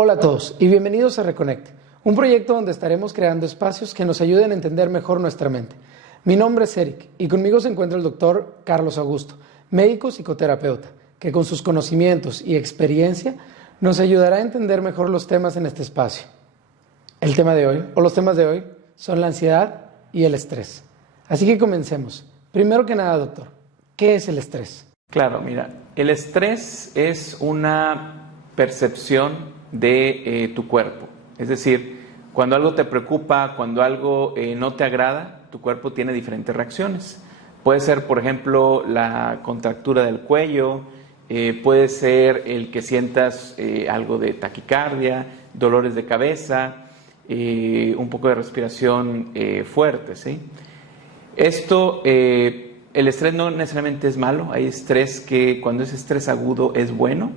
Hola a todos y bienvenidos a Reconecte, un proyecto donde estaremos creando espacios que nos ayuden a entender mejor nuestra mente. Mi nombre es Eric y conmigo se encuentra el doctor Carlos Augusto, médico psicoterapeuta, que con sus conocimientos y experiencia nos ayudará a entender mejor los temas en este espacio. El tema de hoy, o los temas de hoy, son la ansiedad y el estrés. Así que comencemos. Primero que nada, doctor, ¿qué es el estrés? Claro, mira, el estrés es una percepción de tu cuerpo. Es decir, cuando algo te preocupa, cuando algo no te agrada, tu cuerpo tiene diferentes reacciones. Puede ser, por ejemplo, la contractura del cuello, puede ser el que sientas algo de taquicardia, dolores de cabeza, un poco de respiración fuerte, ¿sí? Esto, el estrés no necesariamente es malo. Hay estrés que cuando es estrés agudo es bueno.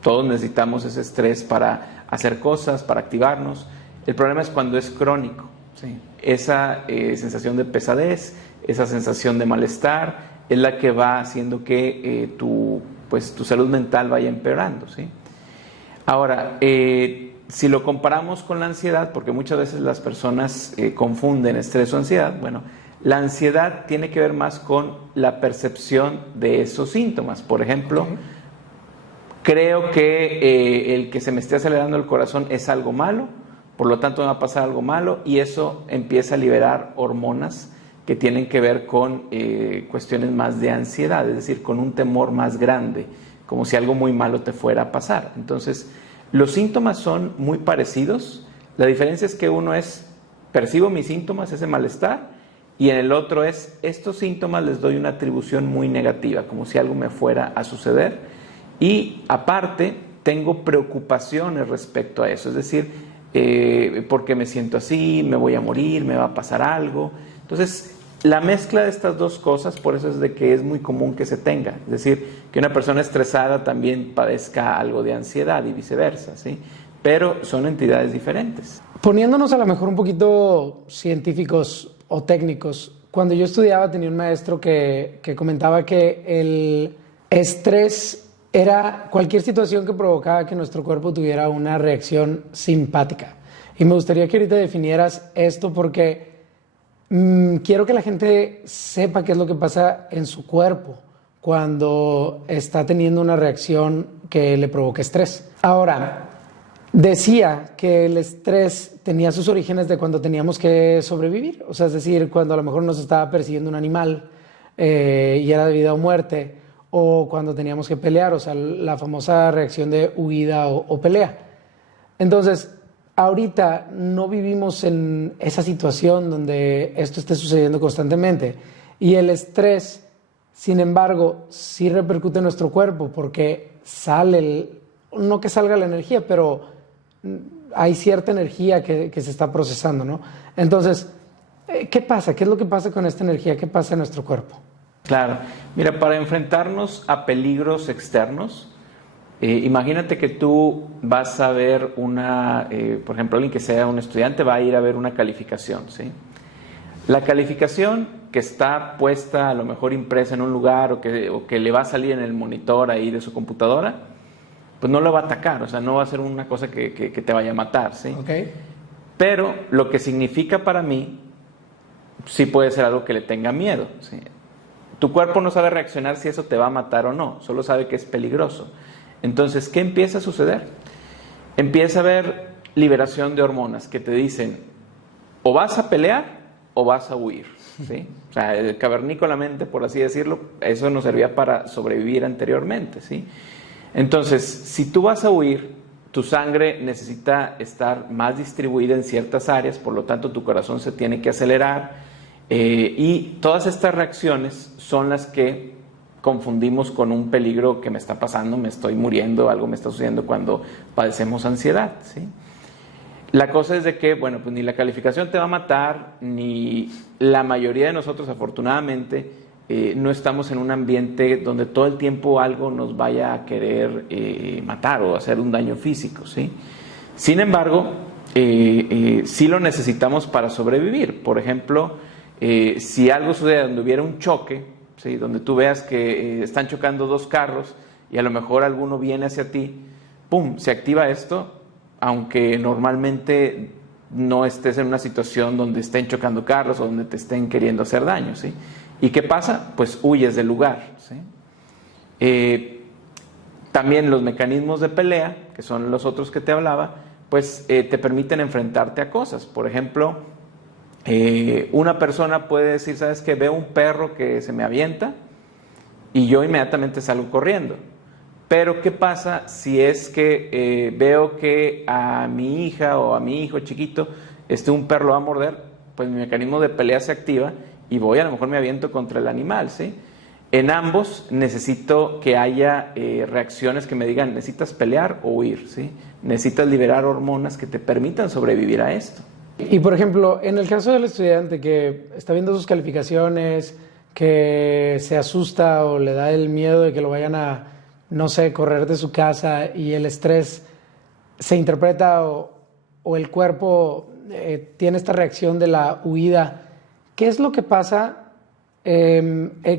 Todos necesitamos ese estrés para hacer cosas, para activarnos. El problema es cuando es crónico, ¿sí? Esa sensación de pesadez, esa sensación de malestar es la que va haciendo que tu salud mental vaya empeorando, ¿sí? Ahora, si lo comparamos con la ansiedad, porque muchas veces las personas confunden estrés o ansiedad, bueno, la ansiedad tiene que ver más con la percepción de esos síntomas. Por ejemplo, creo que el que se me esté acelerando el corazón es algo malo, por lo tanto me va a pasar algo malo, y eso empieza a liberar hormonas que tienen que ver con cuestiones más de ansiedad, es decir, con un temor más grande, como si algo muy malo te fuera a pasar. Entonces, los síntomas son muy parecidos. La diferencia es que uno es, percibo mis síntomas, ese malestar, y en el otro es, estos síntomas les doy una atribución muy negativa, como si algo me fuera a suceder. Y aparte, tengo preocupaciones respecto a eso, es decir, porque me siento así, me voy a morir, me va a pasar algo. Entonces, la mezcla de estas dos cosas, por eso es de que es muy común que se tenga. Es decir, que una persona estresada también padezca algo de ansiedad y viceversa, ¿sí? Pero son entidades diferentes. Poniéndonos a lo mejor un poquito científicos o técnicos, cuando yo estudiaba tenía un maestro que comentaba que el estrés era cualquier situación que provocaba que nuestro cuerpo tuviera una reacción simpática. Y me gustaría que ahorita definieras esto porque quiero que la gente sepa qué es lo que pasa en su cuerpo cuando está teniendo una reacción que le provoca estrés. Ahora, decía que el estrés tenía sus orígenes de cuando teníamos que sobrevivir, o sea, es decir, cuando a lo mejor nos estaba persiguiendo un animal y era de vida o muerte, o cuando teníamos que pelear, o sea, la famosa reacción de huida o pelea. Entonces, ahorita no vivimos en esa situación donde esto esté sucediendo constantemente, y el estrés, sin embargo, sí repercute en nuestro cuerpo porque sale, no que salga la energía, pero hay cierta energía que se está procesando, ¿no? Entonces, ¿qué pasa? ¿Qué es lo que pasa con esta energía? ¿Qué pasa en nuestro cuerpo? Claro, mira, para enfrentarnos a peligros externos, imagínate que tú vas a ver por ejemplo, alguien que sea un estudiante va a ir a ver una calificación, ¿sí? La calificación que está puesta, a lo mejor impresa en un lugar o que le va a salir en el monitor ahí de su computadora, pues no lo va a atacar, o sea, no va a ser una cosa que te vaya a matar, ¿sí? Okay. Pero lo que significa para mí, sí puede ser algo que le tenga miedo, ¿sí? Tu cuerpo no sabe reaccionar si eso te va a matar o no, solo sabe que es peligroso. Entonces, ¿qué empieza a suceder? Empieza a haber liberación de hormonas que te dicen, o vas a pelear o vas a huir, ¿sí? O sea, el cavernícolamente, por así decirlo, eso nos servía para sobrevivir anteriormente, ¿sí? Entonces, si tú vas a huir, tu sangre necesita estar más distribuida en ciertas áreas, por lo tanto tu corazón se tiene que acelerar, y todas estas reacciones son las que confundimos con un peligro que me está pasando, me estoy muriendo, algo me está sucediendo cuando padecemos ansiedad, ¿sí? La cosa es de que, bueno, pues ni la calificación te va a matar, ni la mayoría de nosotros, afortunadamente, no estamos en un ambiente donde todo el tiempo algo nos vaya a querer matar o hacer un daño físico, ¿sí? Sin embargo, sí lo necesitamos para sobrevivir. Por ejemplo, si algo sucede donde hubiera un choque, ¿sí? Donde tú veas que están chocando dos carros y a lo mejor alguno viene hacia ti, ¡pum!, se activa esto, aunque normalmente no estés en una situación donde estén chocando carros o donde te estén queriendo hacer daño, ¿sí? ¿Y qué pasa? Pues huyes del lugar, ¿sí? También los mecanismos de pelea, que son los otros que te hablaba, pues te permiten enfrentarte a cosas. Por ejemplo, una persona puede decir, ¿sabes qué? Veo un perro que se me avienta y yo inmediatamente salgo corriendo. Pero ¿qué pasa si es que veo que a mi hija o a mi hijo chiquito un perro lo va a morder? Pues mi mecanismo de pelea se activa y voy, a lo mejor me aviento contra el animal, ¿sí? En ambos necesito que haya reacciones que me digan, necesitas pelear o huir, ¿sí? Necesitas liberar hormonas que te permitan sobrevivir a esto. Y por ejemplo, en el caso del estudiante que está viendo sus calificaciones, que se asusta o le da el miedo de que lo vayan a, no sé, correr de su casa, y el estrés se interpreta o el cuerpo tiene esta reacción de la huida, ¿qué es lo que pasa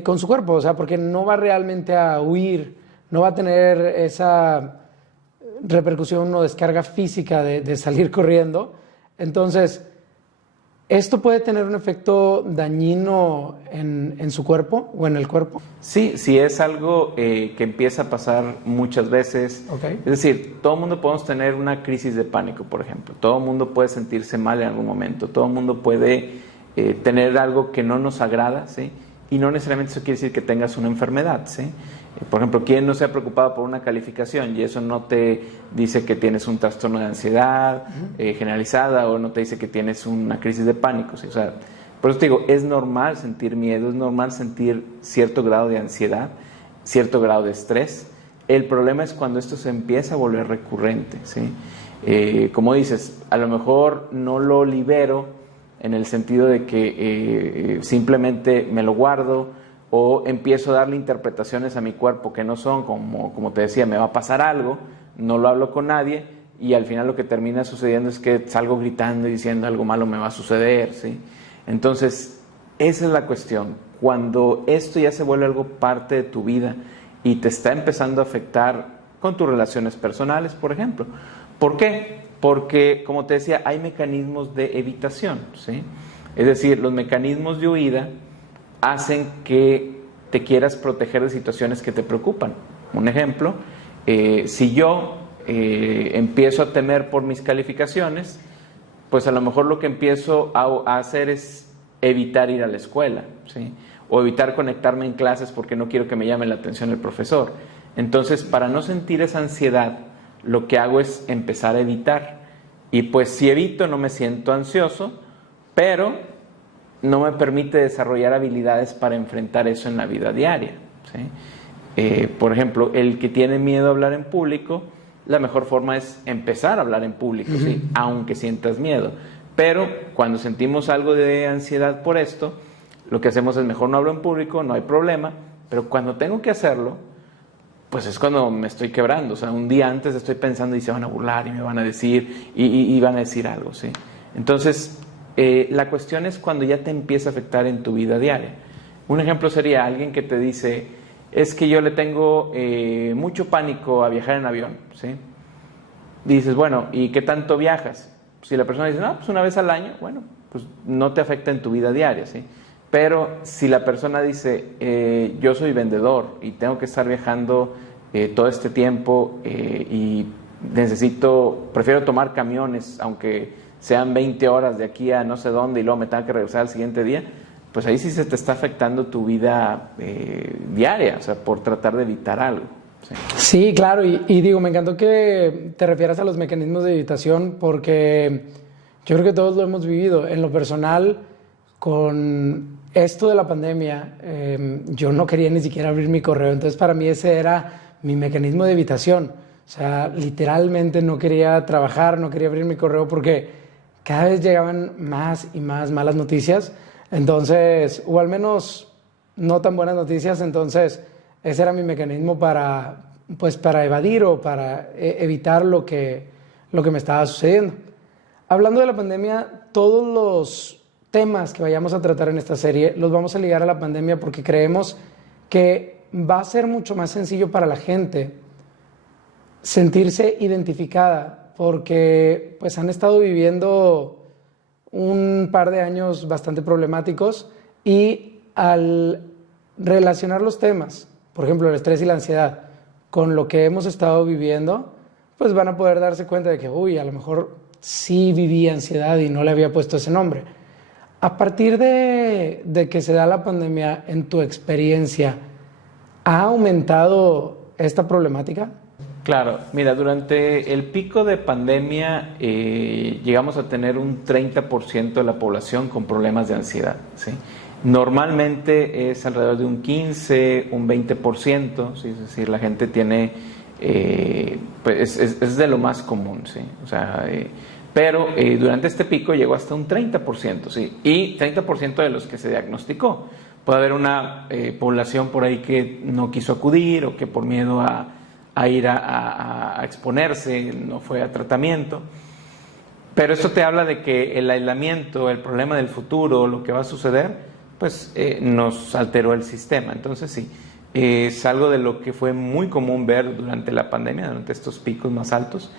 con su cuerpo? O sea, porque no va realmente a huir, no va a tener esa repercusión o descarga física de salir corriendo. Entonces, ¿esto puede tener un efecto dañino en su cuerpo o en el cuerpo? Sí, sí es algo que empieza a pasar muchas veces. Okay. Es decir, todo el mundo podemos tener una crisis de pánico, por ejemplo. Todo el mundo puede sentirse mal en algún momento. Todo el mundo puede tener algo que no nos agrada, ¿sí? Y no necesariamente eso quiere decir que tengas una enfermedad, ¿sí? Por ejemplo, ¿quién no se ha preocupado por una calificación y eso no te dice que tienes un trastorno de ansiedad generalizada, o no te dice que tienes una crisis de pánico, ¿sí? O sea, por eso te digo, es normal sentir miedo, es normal sentir cierto grado de ansiedad, cierto grado de estrés. El problema es cuando esto se empieza a volver recurrente, ¿sí? Como dices, a lo mejor no lo libero en el sentido de que simplemente me lo guardo, o empiezo a darle interpretaciones a mi cuerpo que no son, como te decía, me va a pasar algo, no lo hablo con nadie, y al final lo que termina sucediendo es que salgo gritando y diciendo algo malo me va a suceder, ¿sí? Entonces, esa es la cuestión. Cuando esto ya se vuelve algo parte de tu vida y te está empezando a afectar con tus relaciones personales, por ejemplo. ¿Por qué? Porque, como te decía, hay mecanismos de evitación, ¿sí? Es decir, los mecanismos de huida hacen que te quieras proteger de situaciones que te preocupan. Un ejemplo, si yo empiezo a temer por mis calificaciones, pues a lo mejor lo que empiezo a hacer es evitar ir a la escuela, ¿sí? O evitar conectarme en clases porque no quiero que me llame la atención el profesor. Entonces, para no sentir esa ansiedad, lo que hago es empezar a evitar. Y pues si evito, no me siento ansioso, pero no me permite desarrollar habilidades para enfrentar eso en la vida diaria, ¿sí? Por ejemplo, el que tiene miedo a hablar en público, la mejor forma es empezar a hablar en público, ¿sí? Aunque sientas miedo. Pero cuando sentimos algo de ansiedad por esto, lo que hacemos es mejor no hablo en público, no hay problema, pero cuando tengo que hacerlo, pues es cuando me estoy quebrando. O sea, un día antes estoy pensando y se van a burlar y me van a decir y van a decir algo, ¿sí? Entonces, la cuestión es cuando ya te empieza a afectar en tu vida diaria. Un ejemplo sería alguien que te dice, es que yo le tengo mucho pánico a viajar en avión, ¿sí? Dices, bueno, ¿y qué tanto viajas? Si la persona dice, no, pues una vez al año, bueno, pues no te afecta en tu vida diaria, ¿sí? Pero si la persona dice, yo soy vendedor y tengo que estar viajando todo este tiempo y prefiero tomar camiones, aunque sean 20 horas de aquí a no sé dónde y luego me tenga que regresar al siguiente día, pues ahí sí se te está afectando tu vida diaria, o sea, por tratar de evitar algo. Sí, sí, claro, y digo, me encantó que te refieras a los mecanismos de evitación, porque yo creo que todos lo hemos vivido. En lo personal, con esto de la pandemia, yo no quería ni siquiera abrir mi correo, entonces para mí ese era mi mecanismo de evitación. O sea, literalmente no quería trabajar, no quería abrir mi correo porque cada vez llegaban más y más malas noticias, entonces, o al menos no tan buenas noticias. Entonces ese era mi mecanismo para evadir o para evitar lo que me estaba sucediendo. Hablando de la pandemia, todos los temas que vayamos a tratar en esta serie los vamos a ligar a la pandemia, porque creemos que va a ser mucho más sencillo para la gente sentirse identificada porque pues han estado viviendo un par de años bastante problemáticos y al relacionar los temas, por ejemplo, el estrés y la ansiedad, con lo que hemos estado viviendo, pues van a poder darse cuenta de que, uy, a lo mejor sí viví ansiedad y no le había puesto ese nombre. A partir de que se da la pandemia, en tu experiencia, ¿ha aumentado esta problemática? Claro, mira, durante el pico de pandemia llegamos a tener un 30% de la población con problemas de ansiedad, ¿sí? Normalmente es alrededor de un 15, un 20%, ¿sí? Es decir, la gente tiene, pues es de lo más común, ¿sí? O sea, pero durante este pico llegó hasta un 30%, ¿sí? Y 30% de los que se diagnosticó. Puede haber una población por ahí que no quiso acudir o que por miedo a ir a exponerse no fue a tratamiento. Pero esto te habla de que el aislamiento, el problema del futuro, lo que va a suceder, pues nos alteró el sistema. Entonces sí, es algo de lo que fue muy común ver durante la pandemia, durante estos picos más altos,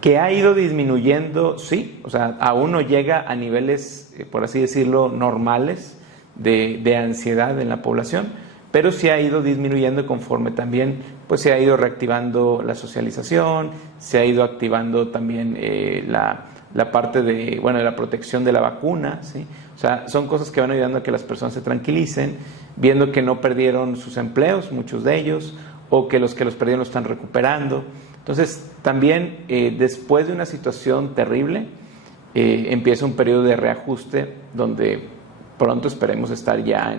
que ha ido disminuyendo, sí, o sea, aún no llega a niveles, por así decirlo, normales de ansiedad en la población, pero sí ha ido disminuyendo conforme también pues se ha ido reactivando la socialización, se ha ido activando también la parte de, bueno, de la protección de la vacuna, ¿sí? O sea, son cosas que van ayudando a que las personas se tranquilicen, viendo que no perdieron sus empleos, muchos de ellos, o que los perdieron lo están recuperando. Entonces, también después de una situación terrible, empieza un periodo de reajuste donde pronto esperemos estar ya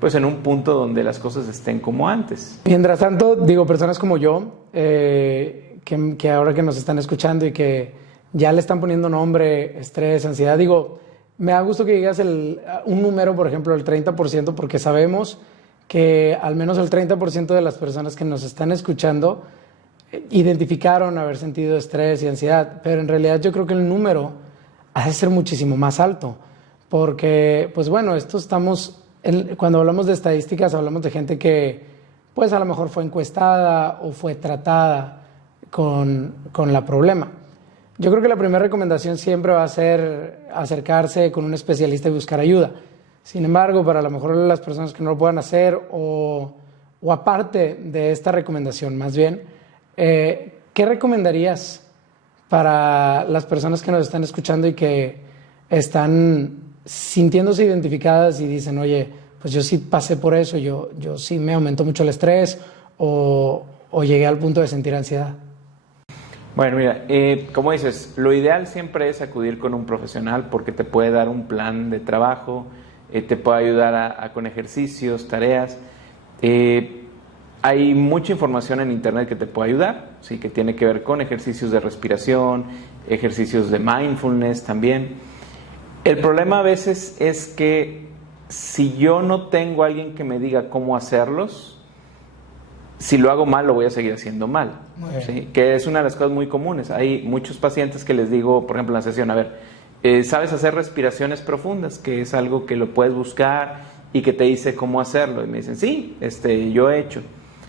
pues en un punto donde las cosas estén como antes. Mientras tanto, digo, personas como yo, que ahora que nos están escuchando y que ya le están poniendo nombre, estrés, ansiedad, digo, me da gusto que digas un número, por ejemplo, el 30%, porque sabemos que al menos el 30% de las personas que nos están escuchando identificaron haber sentido estrés y ansiedad, pero en realidad yo creo que el número ha de ser muchísimo más alto, porque, pues bueno, cuando hablamos de estadísticas, hablamos de gente que, pues a lo mejor fue encuestada o fue tratada con la problema. Yo creo que la primera recomendación siempre va a ser acercarse con un especialista y buscar ayuda. Sin embargo, para a lo mejor las personas que no lo puedan hacer o aparte de esta recomendación, más bien, ¿qué recomendarías para las personas que nos están escuchando y que están sintiéndose identificadas y dicen, oye, pues yo sí pasé por eso, yo sí me aumentó mucho el estrés o llegué al punto de sentir ansiedad? Bueno, mira, como dices, lo ideal siempre es acudir con un profesional porque te puede dar un plan de trabajo, te puede ayudar con ejercicios, tareas. Hay mucha información en internet que te puede ayudar, ¿sí? Que tiene que ver con ejercicios de respiración, ejercicios de mindfulness también. El problema a veces es que si yo no tengo a alguien que me diga cómo hacerlos, si lo hago mal, lo voy a seguir haciendo mal, ¿sí? Que es una de las cosas muy comunes. Hay muchos pacientes que les digo, por ejemplo, en la sesión, a ver, ¿sabes hacer respiraciones profundas? Que es algo que lo puedes buscar y que te dice cómo hacerlo. Y me dicen, sí, yo he hecho.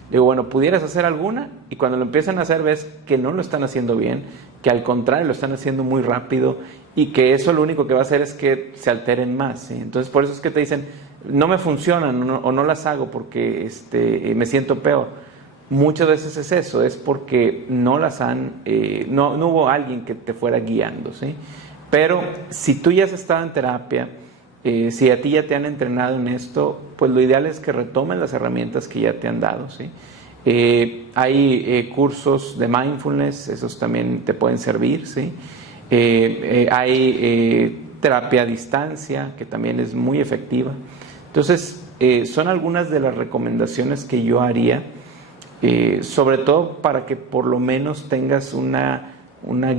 Digo, bueno, ¿pudieras hacer alguna? Y cuando lo empiezan a hacer, ves que no lo están haciendo bien, que al contrario lo están haciendo muy rápido y que eso lo único que va a hacer es que se alteren más, ¿sí? Entonces, por eso es que te dicen, no me funcionan o no las hago porque me siento peor. Muchas veces es eso, es porque no las han, no hubo alguien que te fuera guiando, ¿sí? Pero si tú ya has estado en terapia, si a ti ya te han entrenado en esto, pues lo ideal es que retomen las herramientas que ya te han dado, ¿sí? Hay cursos de mindfulness, esos también te pueden servir, ¿sí? Hay terapia a distancia, que también es muy efectiva. Entonces, son algunas de las recomendaciones que yo haría, sobre todo para que por lo menos tengas una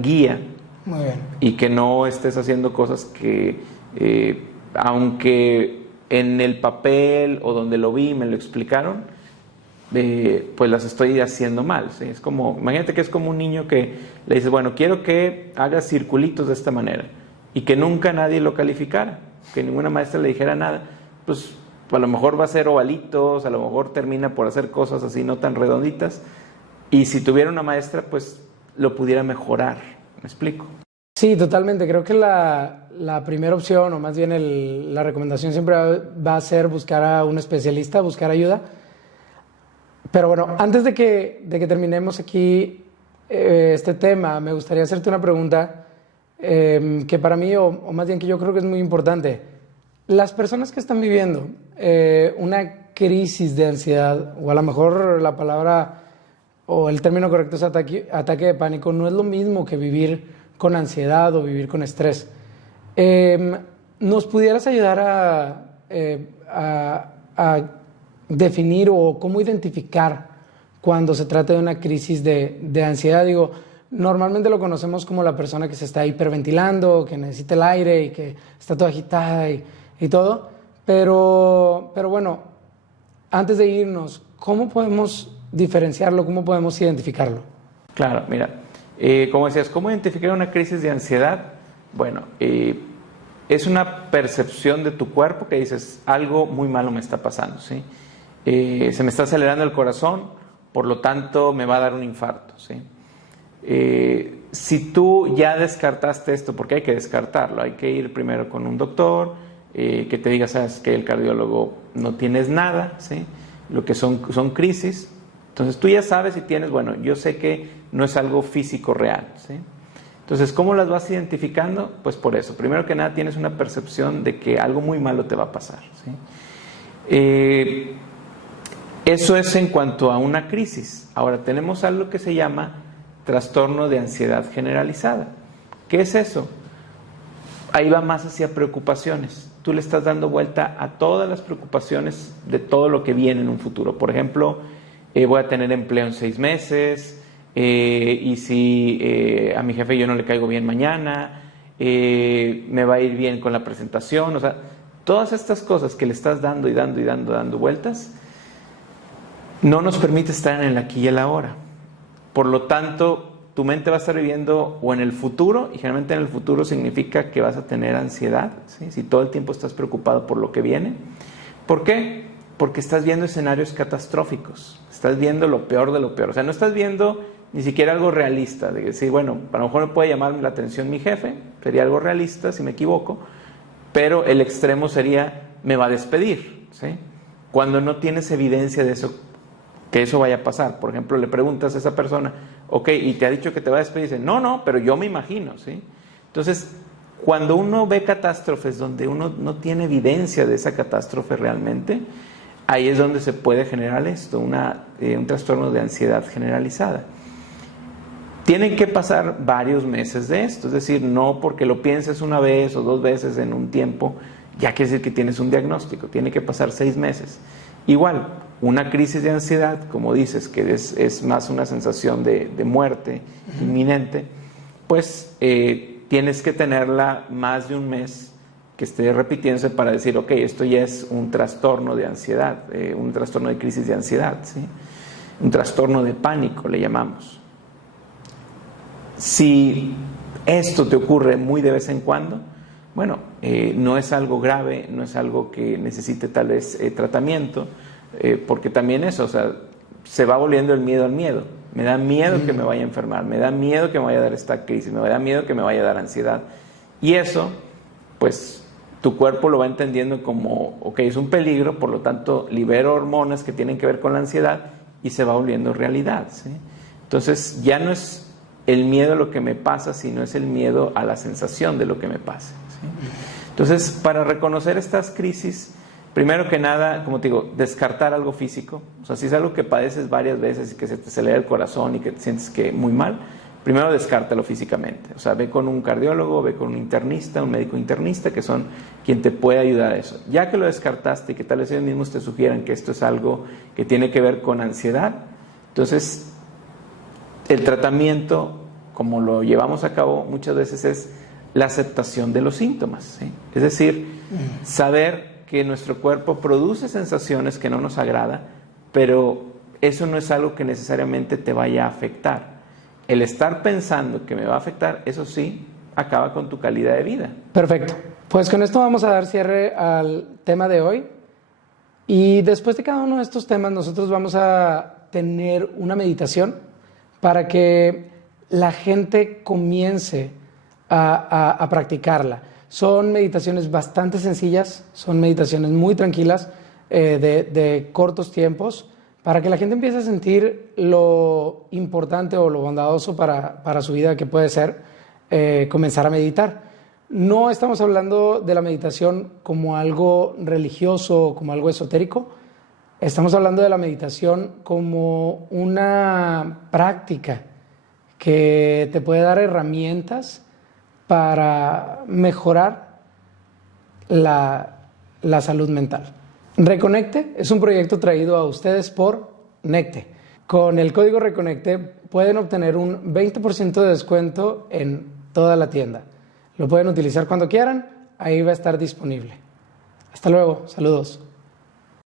guía. Muy bien. Y que no estés haciendo cosas que, aunque en el papel o donde lo vi me lo explicaron, pues las estoy haciendo mal, ¿sí? Es como, imagínate que es como un niño que le dices, bueno, quiero que hagas circulitos de esta manera y que nunca nadie lo calificara, que ninguna maestra le dijera nada, pues a lo mejor va a ser ovalitos, a lo mejor termina por hacer cosas así no tan redonditas, y si tuviera una maestra, pues lo pudiera mejorar. ¿Me explico? Sí, totalmente. Creo que la primera opción, o más bien la recomendación siempre va a ser buscar a un especialista, buscar ayuda. Pero bueno, antes de que terminemos aquí este tema, me gustaría hacerte una pregunta que para mí, o más bien que yo creo que es muy importante. Las personas que están viviendo una crisis de ansiedad, o a lo mejor la palabra o el término correcto es ataque de pánico, no es lo mismo que vivir con ansiedad o vivir con estrés. ¿Nos pudieras ayudar a definir o cómo identificar cuando se trata de una crisis de ansiedad? Digo, normalmente lo conocemos como la persona que se está hiperventilando, que necesita el aire y que está toda agitada y todo, pero bueno, antes de irnos, ¿cómo podemos diferenciarlo? ¿Cómo podemos identificarlo? Claro, mira, como decías, ¿cómo identificar una crisis de ansiedad? Bueno, es una percepción de tu cuerpo que dices, algo muy malo me está pasando, ¿sí? Se me está acelerando el corazón, por lo tanto me va a dar un infarto, ¿sí? Si tú ya descartaste esto, porque hay que descartarlo, hay que ir primero con un doctor, que te diga, sabes que el cardiólogo no tienes nada, ¿sí? Lo que son crisis. Entonces tú ya sabes si tienes, bueno, yo sé que no es algo físico real, ¿sí? Entonces, ¿cómo las vas identificando? Pues por eso, primero que nada tienes una percepción de que algo muy malo te va a pasar, ¿sí? Eso es en cuanto a una crisis. Ahora tenemos algo que se llama trastorno de ansiedad generalizada. ¿Qué es eso? Ahí va más hacia preocupaciones. Tú le estás dando vuelta a todas las preocupaciones de todo lo que viene en un futuro. Por ejemplo, voy a tener empleo en 6 meses, y si a mi jefe yo no le caigo bien mañana, me va a ir bien con la presentación. O sea, todas estas cosas que le estás dando y dando vueltas, no nos permite estar en el aquí y el ahora. Por lo tanto, tu mente va a estar viviendo o en el futuro, y generalmente en el futuro significa que vas a tener ansiedad, ¿sí? Si todo el tiempo estás preocupado por lo que viene. ¿Por qué? Porque estás viendo escenarios catastróficos, estás viendo lo peor de lo peor. O sea, no estás viendo ni siquiera algo realista, de decir, bueno, a lo mejor me puede llamar la atención mi jefe, sería algo realista si me equivoco, pero el extremo sería, me va a despedir, ¿sí? Cuando no tienes evidencia de eso, que eso vaya a pasar. Por ejemplo, le preguntas a esa persona, ok, ¿y te ha dicho que te va a despedir? Dice, no, pero yo me imagino, ¿sí? Entonces, cuando uno ve catástrofes donde uno no tiene evidencia de esa catástrofe realmente, ahí es donde se puede generar esto, un trastorno de ansiedad generalizada. Tienen que pasar varios meses de esto, es decir, no porque lo pienses una vez o 2 veces en un tiempo, ya quiere decir que tienes un diagnóstico, tiene que pasar 6 meses. Igual, una crisis de ansiedad, como dices, que es más una sensación de muerte inminente, pues tienes que tenerla más de un mes que esté repitiéndose para decir, ok, esto ya es un trastorno de ansiedad, un trastorno de crisis de ansiedad, ¿sí? Un trastorno de pánico le llamamos. Si esto te ocurre muy de vez en cuando, bueno, no es algo grave, no es algo que necesite tal vez tratamiento, porque también eso, o sea, se va volviendo el miedo al miedo. Me da miedo que me vaya a enfermar, me da miedo que me vaya a dar esta crisis, me da miedo que me vaya a dar ansiedad. Y eso, pues, tu cuerpo lo va entendiendo como, ok, es un peligro, por lo tanto, libero hormonas que tienen que ver con la ansiedad y se va volviendo realidad, ¿sí? Entonces, ya no es el miedo a lo que me pasa, sino es el miedo a la sensación de lo que me pasa, ¿sí? Entonces, para reconocer estas crisis, primero que nada, como te digo, descartar algo físico. O sea, si es algo que padeces varias veces y que se te acelera el corazón y que te sientes que muy mal, primero descártalo físicamente. O sea, ve con un cardiólogo, ve con un internista, un médico internista, que son quien te puede ayudar a eso. Ya que lo descartaste y que tal vez ellos mismos te sugieran que esto es algo que tiene que ver con ansiedad, entonces el tratamiento, como lo llevamos a cabo muchas veces, es la aceptación de los síntomas, ¿sí? Es decir, saber que nuestro cuerpo produce sensaciones que no nos agrada, pero eso no es algo que necesariamente te vaya a afectar. El estar pensando que me va a afectar, eso sí, acaba con tu calidad de vida. Perfecto. Pues con esto vamos a dar cierre al tema de hoy. Y después de cada uno de estos temas, nosotros vamos a tener una meditación para que la gente comience a practicarla. Son meditaciones bastante sencillas, son meditaciones muy tranquilas, de cortos tiempos, para que la gente empiece a sentir lo importante o lo bondadoso para su vida que puede ser comenzar a meditar. No estamos hablando de la meditación como algo religioso o como algo esotérico. Estamos hablando de la meditación como una práctica que te puede dar herramientas para mejorar la salud mental. Reconecte es un proyecto traído a ustedes por Necte. Con el código Reconecte pueden obtener un 20% de descuento en toda la tienda. Lo pueden utilizar cuando quieran, ahí va a estar disponible. Hasta luego, saludos.